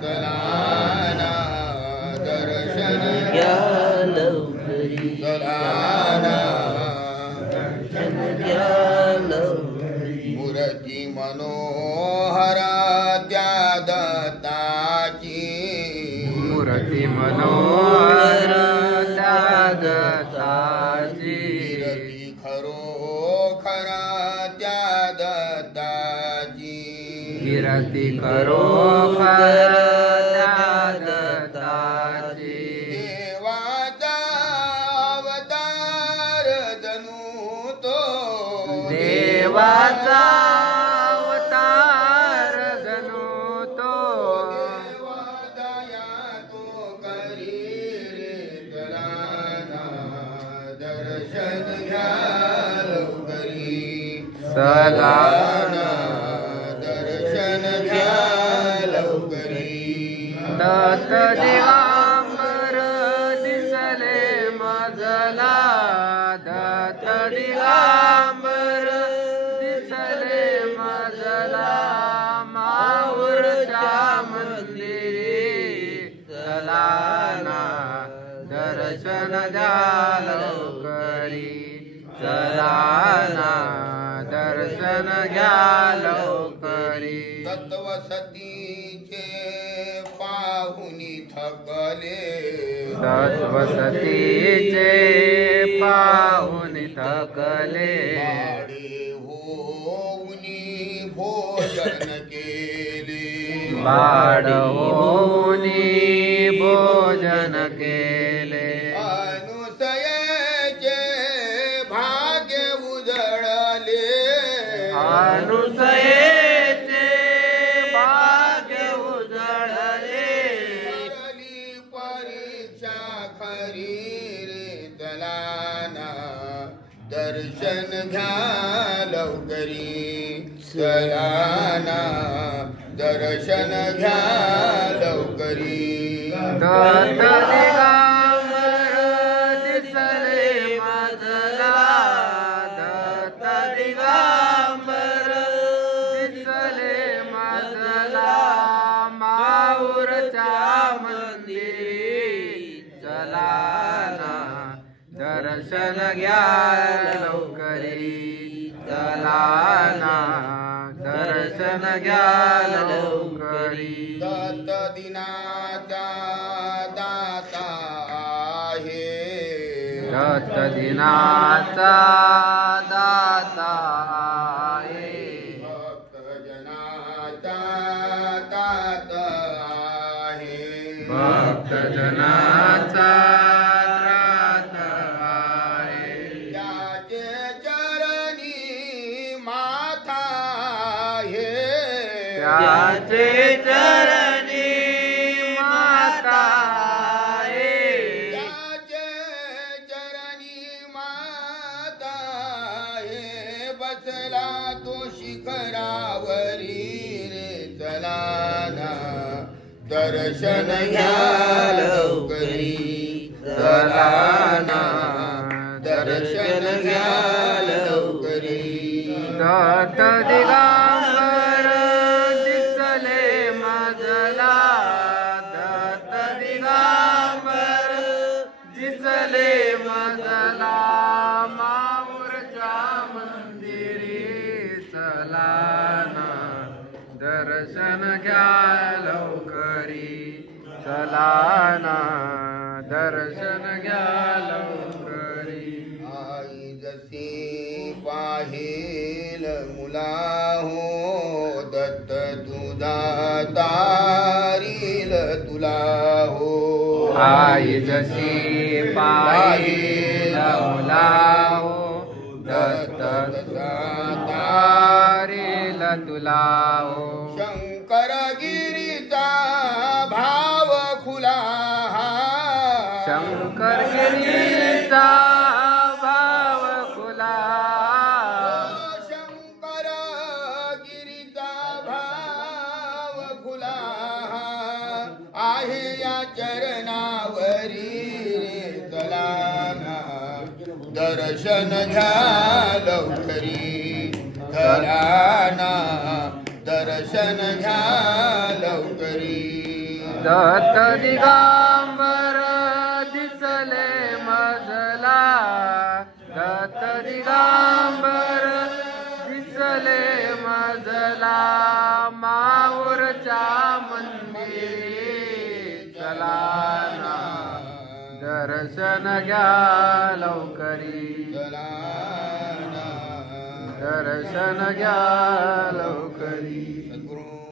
चलाना दर्शन घ्या लवकरी, चलाना दर्शन घ्या लवकरी. मूर्ती मनोहर त्या दत्ताची, मूर्ती मनोहर त्या दत्ताची. कीर्ती खरोखर त्या दत्ताची, कीर्ती खरोखर त्या दत्ताची. देवाचा अवतार जणू तो, देवाचा अवतार जणू तो. देवा दया तो करी रे, चलाना दर्शन घ्या लवकरी, चलाना दर्शन घ्या लवकरी. दत्त दिगंबर दिसले मजला, दत्त दिगंबर दिसले मजला. माहूरच्या मंदिरी, चलाना दर्शन घ्या लवकरी, चलाना दर्शन घ्या लवकरी. सत्वसतीचे पाहुनी थकले, सत्वसतीचे पाहून थकले. वाडे होऊनी भोजन केले, बाळ होऊनी भोजन केले. अनुसयेचे भाग्य उजळले, अनुसयेचे भाग्य उजळले. करली परीक्षा खरी रे, चलाना दर्शन घ्या लवकरी, चलाना दर्शन घ्या लवकरी. दत्त दिगंबर दिसले मजला, दत्त दिगंबर दिसले मजला. माहूरच्या मंदिरी, चलाना दर्शन घ्या लवकरी, चलाना दर्शन घ्या लवकरी. दत्त दिनाचा दाता आहे, दत्त दिनाचा दाता आहे. भक्तजनाचा दात आहे, भक्तजनाचा त्रात आहे. त्याचे चरणी माथा आहे, त्याचे चरणी माता आहे. त्याचे चरणी माता आहे. बसला तो शिखरावरी रे, चलाना दर्शन घ्या लवकरी, चलाना दर्शन घ्या लवकरी. दत्त दिगंबर दिसले मजला, दत्त दिगंबर दिसले मजला. माहूरच्या मंदिरी, चलाना दर्शन घ्या लवकरी, चलाना दर्शन घ्या लवकरी. आई जशी पाहेल मुला हो, दत्त तुझा तारील तुला हो. आई जशी पाहिल मुला हो, दत्त तारील तुला हो. शंकरगिरीचा भाव खुला, शंकरगिरीचा भाव खुला. शंकरगिरीचा भाव खुला आहे या चरणावरी रे, चलाना दर्शन घ्या लवकरी, घराना दर्शन घ्या लवकरी दत्त दिगंबर दिसले मजला दत्त दिगंबर दिसले मजला माऊरच्या मंदिरी चला ना दर्शन घ्या लवकरी चला ना दर्शन घ्या लवकरी